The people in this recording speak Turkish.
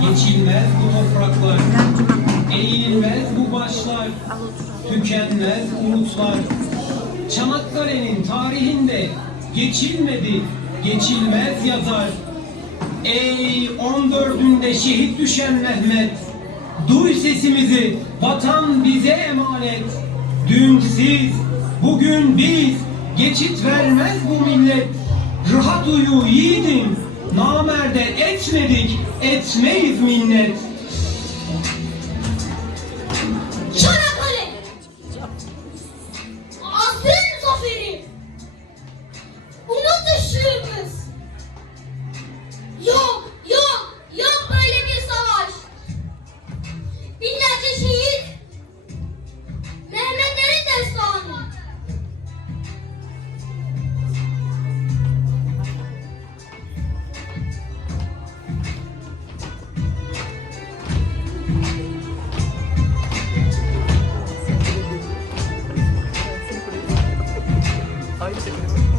Geçilmez bu topraklar, eğilmez bu başlar, tükenmez umutlar. Çanakkale'nin tarihinde geçilmedi, geçilmez yazar. Ey 14'ünde şehit düşen Mehmet, duy sesimizi, vatan bize emanet. Dün siz, bugün biz, geçit vermez bu millet. Rahat uyu yiğidim, namerde etmedik, etmeyiz minnet. Daha yüksek.